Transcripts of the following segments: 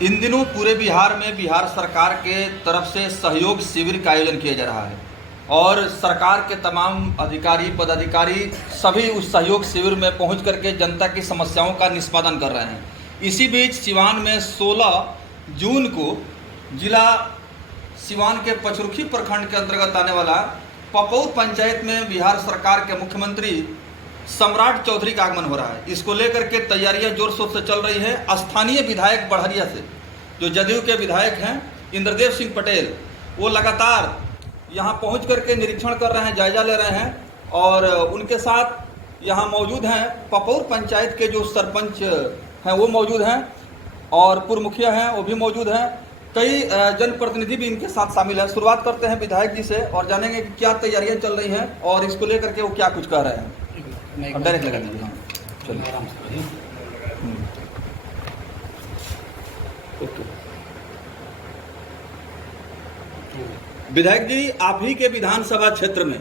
इन दिनों पूरे बिहार में बिहार सरकार के तरफ से सहयोग शिविर का आयोजन किया जा रहा है और सरकार के तमाम अधिकारी पदाधिकारी सभी उस सहयोग शिविर में पहुंच करके जनता की समस्याओं का निष्पादन कर रहे हैं। इसी बीच सिवान में 16 जून को जिला सिवान के पचरुखी प्रखंड के अंतर्गत आने वाला पपौर पंचायत में बिहार सरकार के मुख्यमंत्री सम्राट चौधरी का आगमन हो रहा है। इसको लेकर के तैयारियां जोर शोर से चल रही है। स्थानीय विधायक बढ़हरिया से जो जदयू के विधायक हैं इंद्रदेव सिंह पटेल, वो लगातार यहां पहुंच करके निरीक्षण कर रहे हैं, जायजा ले रहे हैं और उनके साथ यहां मौजूद हैं पपौर पंचायत के जो सरपंच हैं वो मौजूद हैं और पूर्व मुखिया हैं वो भी मौजूद हैं। कई जनप्रतिनिधि भी इनके साथ शामिल हैं। शुरुआत करते हैं विधायक जी से और जानेंगे कि क्या तैयारियां चल रही हैं और इसको लेकर के वो क्या कुछ कह रहे हैं। डायरेक्ट लगा दीजिए। हाँ चलिए आराम से। ओके विधायक जी, आप ही के विधानसभा क्षेत्र में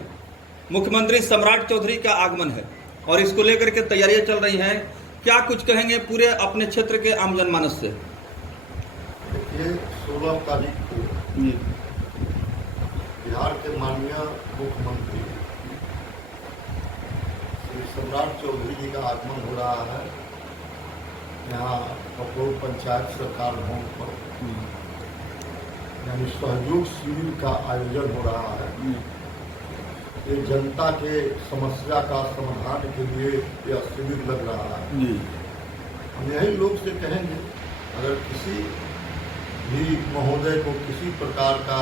मुख्यमंत्री सम्राट चौधरी का आगमन है और इसको लेकर के तैयारियां चल रही हैं, क्या कुछ कहेंगे पूरे अपने क्षेत्र के आम जनमानस से? देखिए 16 तारीख को बिहार के माननीय मुख्यमंत्री श्री सम्राट चौधरी जी का आगमन हो रहा है। यहाँ पपौर पंचायत सरकार भवन पर यानी सहयोग शिविर का आयोजन हो रहा है। ये जनता के समस्या का समाधान के लिए यह शिविर लग रहा है। हम यही लोग से कहेंगे, अगर किसी भी महोदय को किसी प्रकार का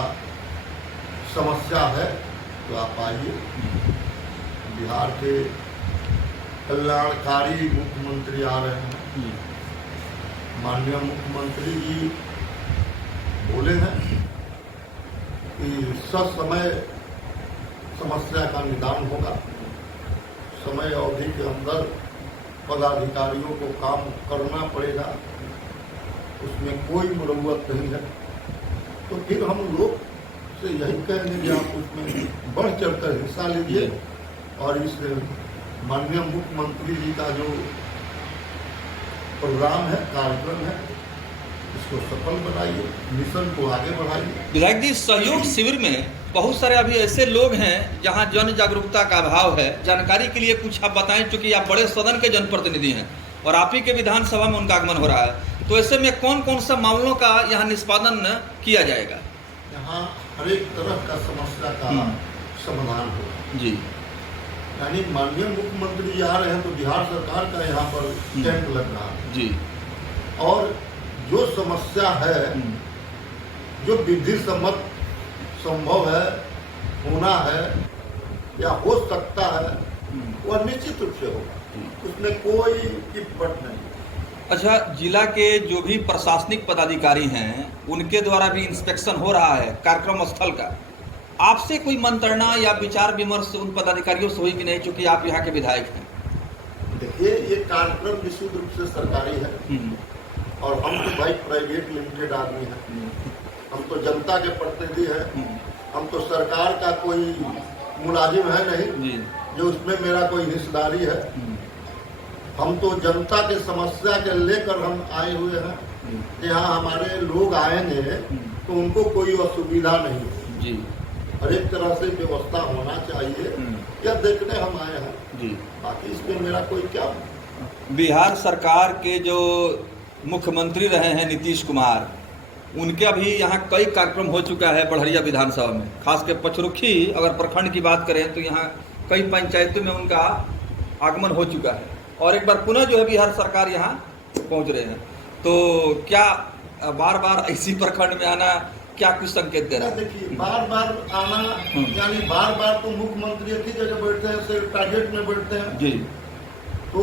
समस्या है तो आप आइए। बिहार के कल्याणकारी मुख्यमंत्री आ रहे हैं। माननीय मुख्यमंत्री जी बोले हैं कि ससमय समस्या का निदान होगा। समय अवधि के अंदर पदाधिकारियों को काम करना पड़ेगा, उसमें कोई मुरव्वत नहीं है। तो फिर हम लोग से यही कहेंगे कि आप उसमें बढ़ चढ़कर हिस्सा लीजिए और इस माननीय मुख्यमंत्री जी का जो प्रोग्राम है, कार्यक्रम है, इसको सफल बनाइए, मिशन को आगे बढ़ाइए। विधायक जी, सहयोग शिविर में बहुत सारे अभी ऐसे लोग हैं जहां जन जागरूकता का अभाव है। जानकारी के लिए कुछ आप बताएं, चूंकि आप बड़े सदन के जनप्रतिनिधि हैं और आप ही के विधानसभा में उनका आगमन हो रहा है, तो ऐसे में कौन कौन सा मामलों का यहाँ निष्पादन किया जाएगा? यहाँ हर एक तरह का समस्या का समाधान होगा जी। यानी माननीय मुख्यमंत्री जी आ रहे हैं तो बिहार सरकार का यहाँ पर कैंप लग रहा है जी। और जो समस्या है, जो विधि सम्मत संभव है, होना है या हो सकता है, वह निश्चित रूप से होगा, उसमें कोई टिप्पणी नहीं। अच्छा, जिला के जो भी प्रशासनिक पदाधिकारी हैं उनके द्वारा भी इंस्पेक्शन हो रहा है कार्यक्रम स्थल का। आपसे कोई मंत्रणा या विचार विमर्श उन पदाधिकारियों से हुई कि नहीं, चूंकि आप यहाँ के विधायक हैं? देखिए, ये कार्यक्रम निश्चित रूप से सरकारी है और हम तो भाई प्राइवेट लिमिटेड आदमी हैं। हम तो जनता के प्रतिनिधि हैं। हम तो सरकार का कोई मुलाजिम है नहीं जो उसमें मेरा कोई हिस्सेदारी है। हम तो जनता के समस्या के लेकर हम आए हुए हैं। यहाँ हमारे लोग आएंगे तो उनको कोई असुविधा नहीं है जी। हर एक तरह से व्यवस्था होना चाहिए, यह देखने हम आए हैं जी। बाकी इसमें मेरा कोई क्या। बिहार सरकार के जो मुख्यमंत्री रहे हैं नीतीश कुमार, उनके अभी यहाँ कई कार्यक्रम हो चुका है बढ़हरिया विधानसभा में। खास के पचरुखी अगर प्रखंड की बात करें तो यहाँ कई पंचायतों में उनका आगमन हो चुका है और एक बार पुनः जो है बिहार सरकार यहाँ पहुँच रहे हैं। तो क्या बार बार इसी प्रखंड में आना क्या कुछ संकेत दे रहा है? देखिए, बार बार आना यानी बार बार तो मुख्यमंत्री एक ही जगह बैठते हैं, सिर्फ टारगेट में बैठते हैं जी। तो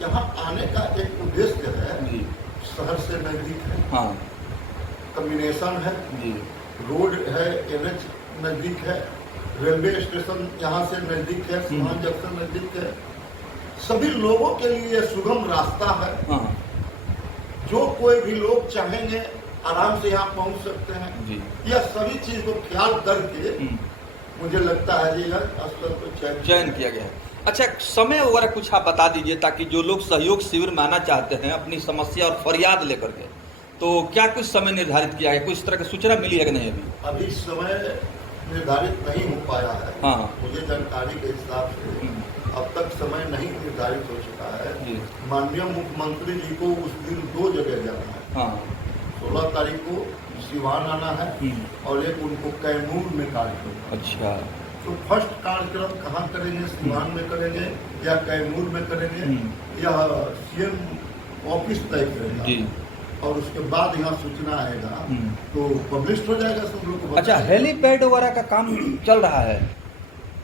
यहाँ आने का एक उद्देश्य है जी। शहर से नजदीक है, हाँ कम्बिनेशन है जी। रोड है, NH नजदीक है, रेलवे स्टेशन यहाँ से नजदीक है, सिवान जंक्शन नजदीक है। सभी लोगों के लिए सुगम रास्ता है। हाँ। जो कोई भी लोग चाहेंगे आराम से यहाँ पहुँच सकते हैं जी। यह सभी चीज को ख्याल करके मुझे लगता है ये स्तर पर चयन किया गया है। अच्छा, समय वगैरह कुछ आप बता दीजिए ताकि जो लोग सहयोग शिविर में आना चाहते हैं अपनी समस्या और फरियाद लेकर के, तो क्या कुछ समय निर्धारित किया है, कुछ तरह की सूचना मिली है कि नहीं अभी? अभी समय निर्धारित नहीं हो पाया है। हाँ। मुझे जानकारी के हिसाब से अब तक समय नहीं निर्धारित हो चुका है। जी। माननीय मुख्यमंत्री जी को उस दिन 2 जगह जाना है। हाँ। 16 तारीख को सिवान आना है और एक उनको कैमूर में कार्यक्रम। अच्छा। तो फर्स्ट कार्यक्रम कहाँ करेंगे, सिवान में करेंगे या कैमूर में करेंगे, यह सीएम ऑफिस तय करेगा। जी। और उसके बाद यहाँ सूचना आएगा तो पब्लिश हो जाएगा सब लोग को। अच्छा, हेलीपैड वगैरह का काम चल रहा है?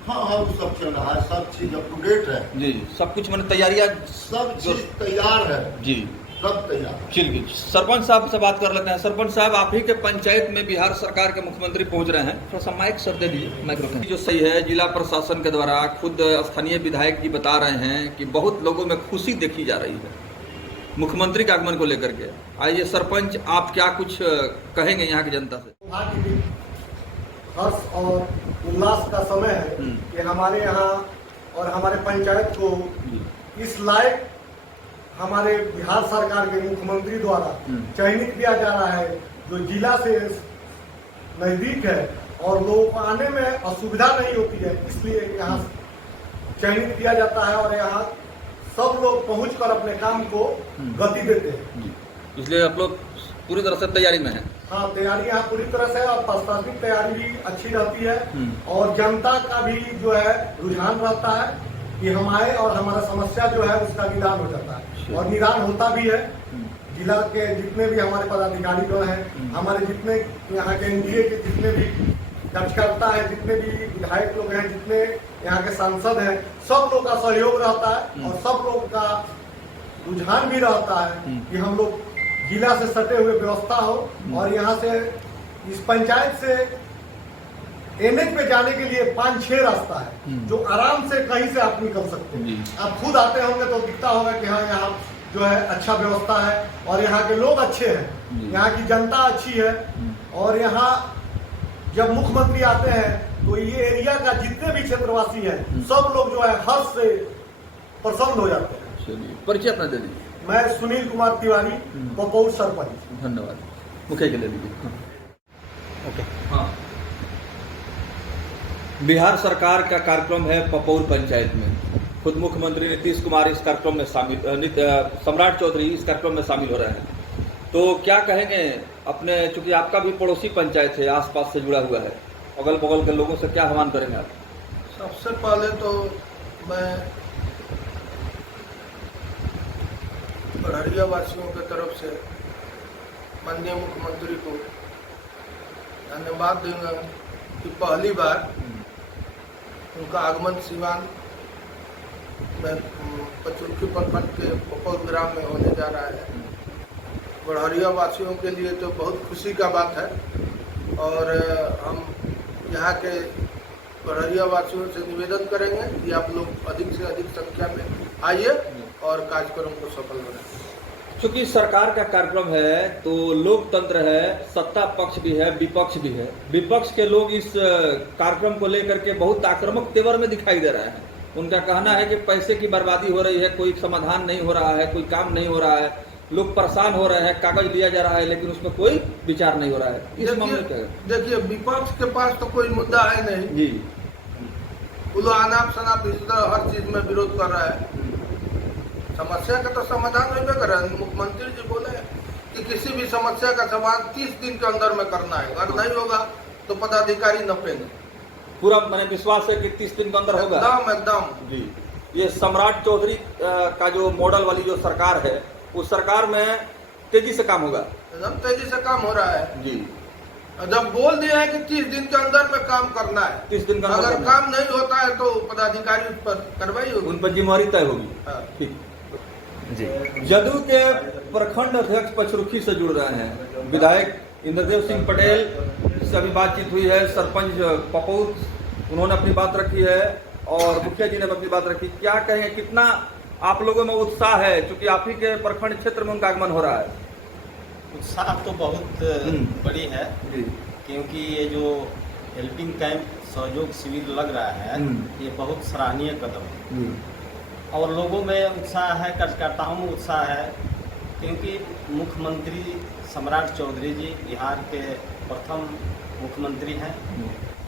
हाँ हाँ, वो सब चल रहा है, सब चीज अप टू डेट है जी। सब कुछ मैंने तैयारियां, सब चीज तैयार है जी, सब तैयार है। चलिए सरपंच साहब से बात कर लेते हैं। सरपंच साहब, आप ही के पंचायत में बिहार सरकार के मुख्यमंत्री पहुंच रहे हैं, थोड़ा सा माइक सर दे दीजिए, माइक्रोफोन जो सही है। जिला प्रशासन के द्वारा खुद स्थानीय विधायक जी बता रहे हैं कि बहुत लोगों में खुशी देखी जा रही है मुख्यमंत्री के आगमन को लेकर के। आइए सरपंच, आप क्या कुछ कहेंगे यहाँ की जनता से? हर्ष और उल्लास का समय है कि हमारे यहाँ और हमारे पंचायत को इस लायक हमारे बिहार सरकार के मुख्यमंत्री द्वारा चयनित किया जा रहा है, जो जिला से नजदीक है और लोगों को आने में असुविधा नहीं होती है, इसलिए यहाँ चयनित किया जाता है और यहाँ सब लोग पहुंचकर अपने काम को गति देते हैं। इसलिए आप लोग पूरी तरह से तैयारी में हैं? हाँ, तैयारी यहाँ पूरी तरह से और प्रशासनिक तैयारी भी अच्छी रहती है और जनता का भी जो है रुझान रहता है कि हम आए और हमारा समस्या जो है उसका निदान हो जाता है और निदान होता भी है। जिला के जितने भी हमारे पदाधिकारी लोग हैं, हमारे जितने यहाँ के एनडीए के जितने भी कार्यकर्ता है, जितने भी विधायक लोग हैं, जितने यहाँ के सांसद हैं, सब लोग का सहयोग रहता है और सब लोग का रुझान भी रहता है कि हम लोग जिला से सटे हुए व्यवस्था हो और यहाँ से इस पंचायत से एनएच पे जाने के लिए 5-6 रास्ता है जो आराम से कहीं से आप निकल सकते हैं। आप खुद आते होंगे तो दिखता होगा कि हाँ यहाँ जो है अच्छा व्यवस्था है और यहाँ के लोग अच्छे हैं, यहाँ की जनता अच्छी है और यहाँ जब मुख्यमंत्री आते हैं तो ये एरिया का जितने भी क्षेत्रवासी हैं सब लोग जो है हर्ष से प्रसन्न हो जाते हैं। चलिए, परिचय अपना दे दीजिए। मैं सुनील कुमार तिवारी, पपौर सरपंच। धन्यवाद। मुखिया के ले लीजिए। ओके। हाँ, बिहार सरकार का कार्यक्रम है पपौर पंचायत में। खुद मुख्यमंत्री नीतीश कुमार इस कार्यक्रम में शामिल, सम्राट चौधरी इस कार्यक्रम में शामिल हो रहे हैं। तो क्या कहेंगे अपने, चूंकि आपका भी पड़ोसी पंचायत है, आसपास से जुड़ा हुआ है, अगल बगल के लोगों से क्या आह्वान करेंगे आप? सबसे पहले तो मैं बड़हरिया वासियों की तरफ से माननीय मुख्यमंत्री को धन्यवाद दूंगा कि पहली बार उनका आगमन सिवान में पचरुखी प्रखंड के पपौर ग्राम में होने जा रहा है। बड़हरिया वासियों के लिए तो बहुत खुशी का बात है और हम यहाँ के बड़हरिया वासियों से निवेदन करेंगे कि आप लोग अधिक से अधिक संख्या में आइए और कार्यक्रम को सफल बनाएं। चूंकि सरकार का कार्यक्रम है तो लोकतंत्र है, सत्ता पक्ष भी है, विपक्ष भी है। विपक्ष के लोग इस कार्यक्रम को लेकर के बहुत आक्रामक तेवर में दिखाई दे रहे हैं। उनका कहना है कि पैसे की बर्बादी हो रही है, कोई समाधान नहीं हो रहा है, कोई काम नहीं हो रहा है, लोग परेशान हो रहे हैं, कागज दिया जा रहा है लेकिन उसमें कोई विचार नहीं हो रहा है। इस मामले में देखिए, विपक्ष के पास तो कोई मुद्दा है नहीं जी, वो लोग अनाप शनाप इस तरह हर चीज में विरोध कर रहा है। समस्या का तो समाधान नहीं कर रहा है। मुख्यमंत्री जी बोले कि किसी भी समस्या का समाधान 30 दिन के अंदर में करना है, अगर नहीं होगा तो पदाधिकारी नपेंगे। पूरा मैंने विश्वास है कि 30 दिन के अंदर होगा। एकदम जी। ये सम्राट चौधरी का जो मॉडल वाली जो सरकार है, उस सरकार में तेजी से काम होगा, एकदम तेजी से काम हो रहा है जी। जब बोल दिया है कि 30 दिन के अंदर में काम करना है, 30 दिन का अगर काम नहीं होता है तो पदाधिकारी उस पर कार्रवाई होगी, उन पर जिम्मेवारी तय होगी। ठीक जी। जदयू के प्रखंड अध्यक्ष पचरुखी से जुड़ रहे हैं, विधायक इंद्रदेव सिंह पटेल से अभी बातचीत हुई है, सरपंच पपौर उन्होंने अपनी बात रखी है और मुखिया जी ने अपनी बात रखी। क्या कहेंगे, कितना आप लोगों में उत्साह है, क्योंकि आप ही के प्रखंड क्षेत्र में उनका आगमन हो रहा है? उत्साह तो बहुत बड़ी है क्योंकि ये जो हेल्पिंग कैंप सहयोग शिविर लग रहा है ये बहुत सराहनीय कदम है और लोगों में उत्साह है, कार्यकर्ताओं में उत्साह है क्योंकि मुख्यमंत्री सम्राट चौधरी जी बिहार के प्रथम मुख्यमंत्री हैं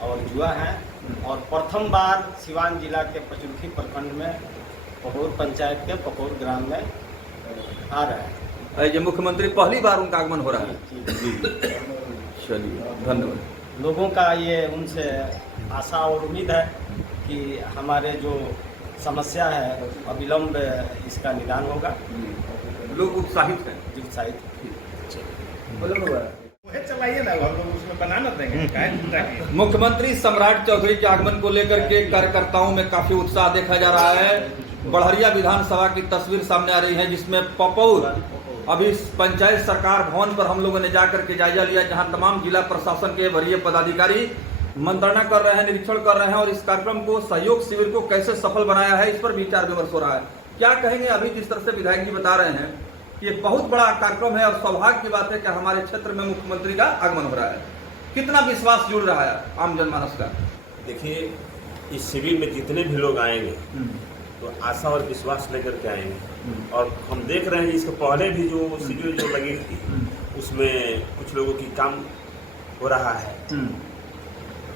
और युवा हैं और प्रथम बार सिवान जिला के पचरुखी प्रखंड में पकोर पंचायत के पकोर ग्राम में आ रहे हैं। ये मुख्यमंत्री पहली बार उनका आगमन हो रहा है। जी। चलिए, धन्यवाद। लोगों का ये उनसे आशा और उम्मीद है कि हमारे जो समस्या है अविलंब इसका निदान होगा। लोग उत्साहित हैं। उत्साहित चलाइए ना, हम लोग उसमें बनाना देंगे। मुख्यमंत्री सम्राट चौधरी के आगमन को लेकर के कार्यकर्ताओं में काफी उत्साह देखा जा रहा है। बड़हरिया विधानसभा की तस्वीर सामने आ रही है, जिसमें पपौर अभी पंचायत सरकार भवन पर हम लोगों ने जाकर के जायजा लिया, जहां तमाम जिला प्रशासन के वरीय पदाधिकारी मंत्रणा कर रहे हैं, निरीक्षण कर रहे हैं और इस कार्यक्रम को सहयोग शिविर को कैसे सफल बनाया है इस पर विचार विमर्श हो रहा है। क्या कहेंगे? अभी जिस तरह से विधायक जी बता रहे हैं कि ये बहुत बड़ा कार्यक्रम है और सौभाग्य की बात है कि हमारे क्षेत्र में मुख्यमंत्री का आगमन हो रहा है, कितना विश्वास जुड़ रहा है आम जनमानस का? देखिए, इस शिविर में जितने भी लोग आएंगे तो आशा और विश्वास लेकर के आएंगे और हम देख रहे हैं इसके पहले भी जो शिविर जो लगी थी उसमें कुछ लोगों की काम हो रहा है।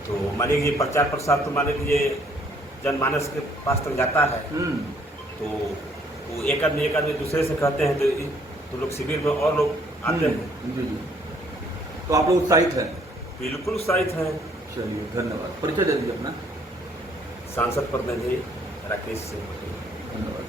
तो मान लीजिए प्रचार प्रसार तो मान लीजिए जनमानस के पास तक जाता है, तो वो एक आदमी दूसरे से कहते हैं तो लोग शिविर में और लोग आते हैं। तो आप लोग उत्साहित हैं? बिल्कुल उत्साहित हैं। चलिए, धन्यवाद। परिचय दे दीजिए अपना। सांसद प्रतिनिधि राकेश सिंह। धन्यवाद।